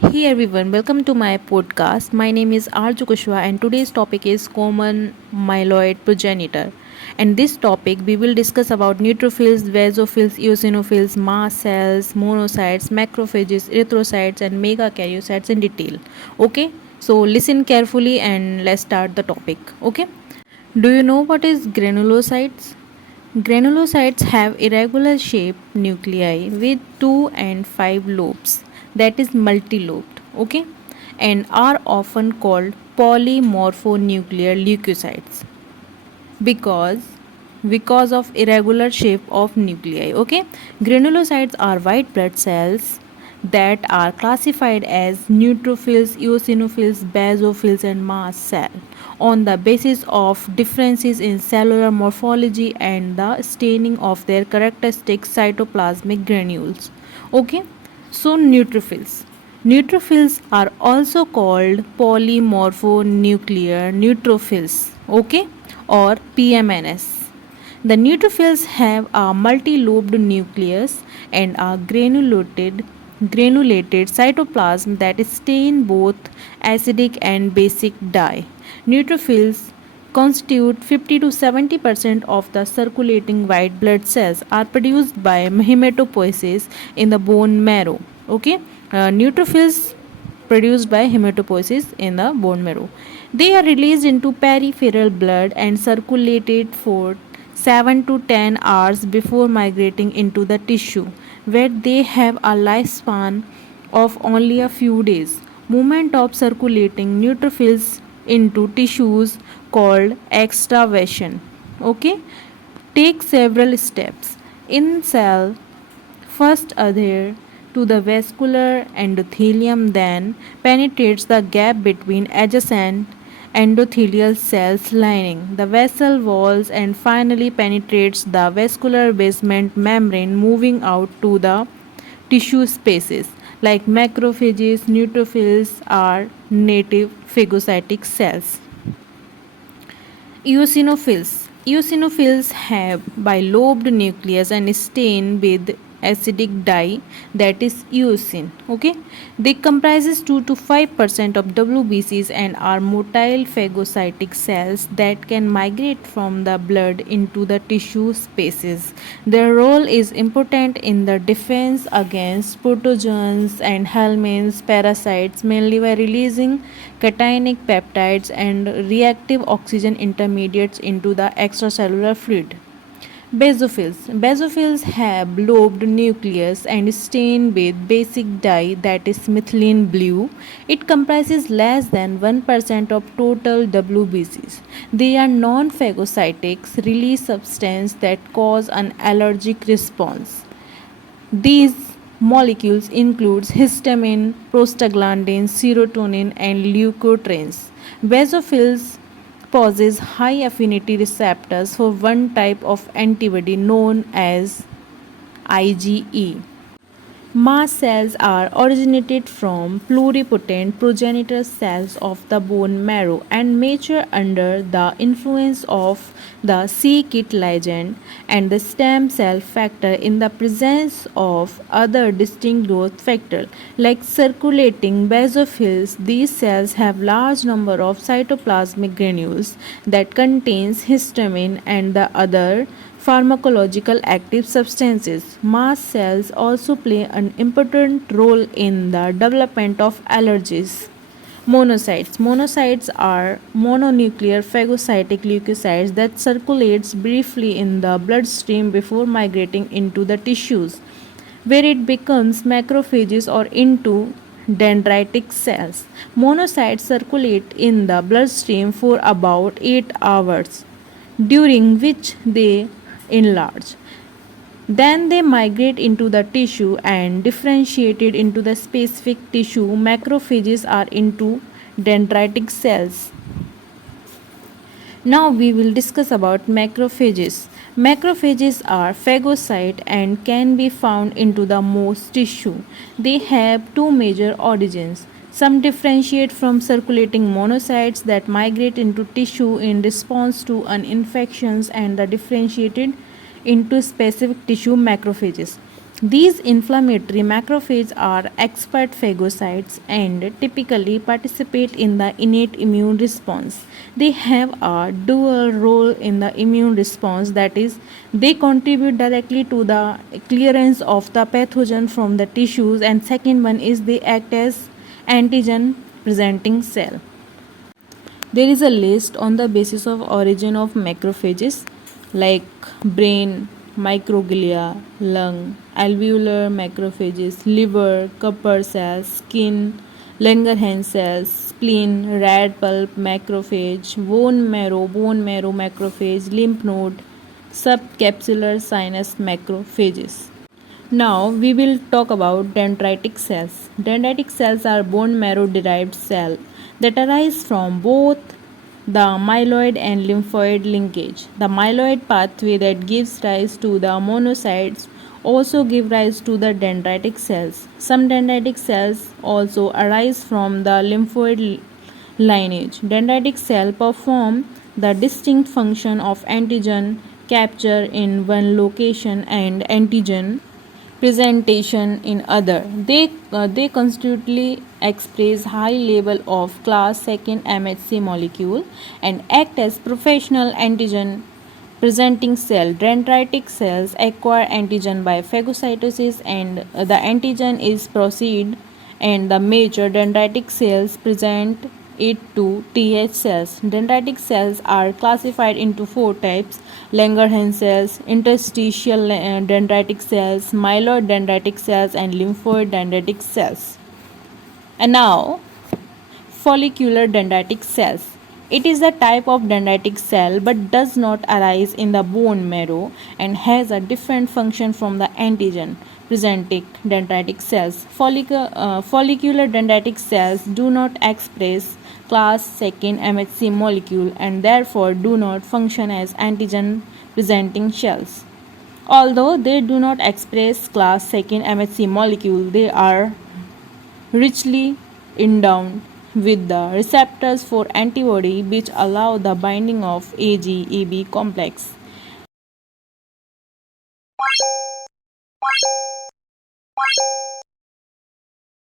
Hey everyone, welcome to my podcast. My name is Arju Kushwa and today's topic is common myeloid progenitor. And this topic we will discuss about neutrophils, basophils, eosinophils, mast cells, monocytes, macrophages, erythrocytes and megakaryocytes in detail. Okay? So listen carefully and let's start the topic. Okay? Do you know what is granulocytes? Granulocytes have irregular shaped nuclei with 2 and 5 lobes, that is multilobed, okay, and are often called polymorphonuclear leukocytes because because of irregular shape of nuclei, okay. Granulocytes are white blood cells that are classified as neutrophils, eosinophils, basophils and mast cell on the basis of differences in cellular morphology and the staining of their characteristic cytoplasmic granules, okay. So neutrophils are also called polymorphonuclear neutrophils, okay, or PMNs. The neutrophils have a multi-lobed nucleus and a granulated cytoplasm that stain both acidic and basic dye. Neutrophils constitute 50 to 70% of the circulating white blood cells are produced by hematopoiesis in the bone marrow. Okay, neutrophils produced by hematopoiesis in the bone marrow. They are released into peripheral blood and circulated for 7 to 10 hours before migrating into the tissue, where they have a lifespan of only a few days. Movement of circulating neutrophils into tissues called extravasation. Okay, take several steps. In cell, first adhere to the vascular endothelium, then penetrates the gap between adjacent endothelial cells lining the vessel walls and finally penetrates the vascular basement membrane, moving out to the tissue spaces like macrophages. Neutrophils are native phagocytic cells. Eosinophils have bilobed nucleus and stain with acidic dye, that is eosin. Okay, they comprises 2 to 5% of WBCs and are motile phagocytic cells that can migrate from the blood into the tissue spaces. Their role is important in the defense against pathogens and helminths parasites, mainly by releasing cationic peptides and reactive oxygen intermediates into the extracellular fluid. Basophils have lobed nucleus and stain with basic dye, that is methylene blue. It comprises less than 1% of total WBCs. They are non-phagocytic, release substance that cause an allergic response. These molecules include histamine, prostaglandins, serotonin, and leukotrienes. Basophils possess high affinity receptors for one type of antibody known as IgE. Mast cells are originated from pluripotent progenitor cells of the bone marrow and mature under the influence of the c-Kit ligand and the stem cell factor in the presence of other distinct growth factors like circulating basophils. These cells have large number of cytoplasmic granules that contains histamine and the other pharmacological active substances. Mast cells also play an important role in the development of allergies. Monocytes are mononuclear phagocytic leukocytes that circulates briefly in the bloodstream before migrating into the tissues, where it becomes macrophages or into dendritic cells. Monocytes circulate in the bloodstream for about 8 hours, during which they enlarge. Then they migrate into the tissue and differentiated into the specific tissue. Macrophages are into dendritic cells. Now we will discuss about macrophages. Macrophages are phagocyte and can be found into the most tissue. They have two major origins. Some differentiate from circulating monocytes that migrate into tissue in response to an infections and the differentiated into specific tissue macrophages. These inflammatory macrophages are expert phagocytes and typically participate in the innate immune response. They have a dual role in the immune response, that is, they contribute directly to the clearance of the pathogen from the tissues, and second one is they act as antigen presenting cell. There is a list on the basis of origin of macrophages like brain, microglia, lung, alveolar macrophages, liver, Kupffer cells, skin, Langerhans cells, spleen, red pulp macrophage, bone marrow macrophage, lymph node, subcapsular sinus macrophages. Now we will talk about dendritic cells. Dendritic cells are bone marrow derived cells that arise from both the myeloid and lymphoid linkage. The myeloid pathway that gives rise to the monocytes also give rise to the dendritic cells. Some dendritic cells also arise from the lymphoid lineage. Dendritic cells perform the distinct function of antigen capture in one location and antigen presentation in other. They constantly express high level of class 2 MHC molecule and act as professional antigen presenting cell. Dendritic cells acquire antigen by phagocytosis and the antigen is proceed and the major dendritic cells present it to Th cells. Dendritic cells are classified into four types: Langerhans cells, interstitial dendritic cells, myeloid dendritic cells, and lymphoid dendritic cells. And now, follicular dendritic cells. It is a type of dendritic cell but does not arise in the bone marrow and has a different function from the antigen presenting dendritic cells. Follicular dendritic cells do not express class 2 MHC molecule and therefore do not function as antigen presenting cells. Although they do not express class 2 MHC molecule, they are richly endowed with the receptors for antibody which allow the binding of AG-AB complex.